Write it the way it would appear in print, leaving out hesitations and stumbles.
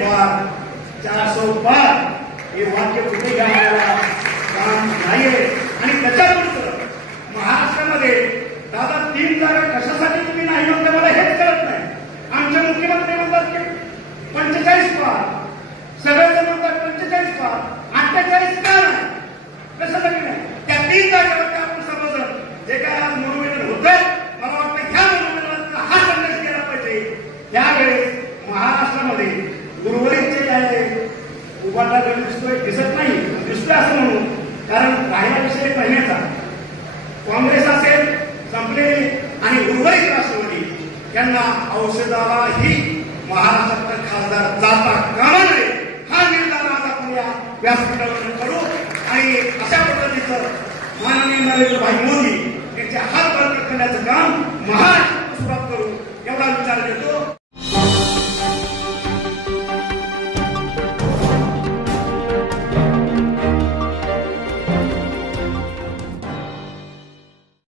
पार 400 पार हे वाक्य कुठे घ्यायला काम नाहीये। आणि त्याच्यानंतर महाराष्ट्रामध्ये दादा 3 जागा कशासाठी तुम्ही नाही म्हणता मला हेच कळत नाही। आमचे मुख्यमंत्री म्हणतात की 45 पार, सगळेजण म्हणतात 45 पार, 48 का नाही, कशासाठी नाही? त्या 3 जागेवरती आपण समजलं जे काय आज मनोविनोद होतंय, मला वाटतं ह्या मनोविनोदाचा हा संदेश केला पाहिजे। यावेळेस महाराष्ट्रामध्ये उर्वरितचे काय उभाटा गट दिसतोय, दिसत नाही, दिसतोय असं म्हणून, कारण राहिला विषय पहिल्याचा काँग्रेस असेल संपलेली आणि उर्वरित राष्ट्रवादी यांना औषधालाही महाराष्ट्रातला खासदार जाता कामा नये हा निर्धार आज आपण या व्यासपीठावर करू। आणि अशा पद्धतीचं माननीय नरेंद्रभाई मोदी यांचे हात बळकट करण्याचं काम महाराष्ट्रात सुरुवात करू एवढा विचार करतो।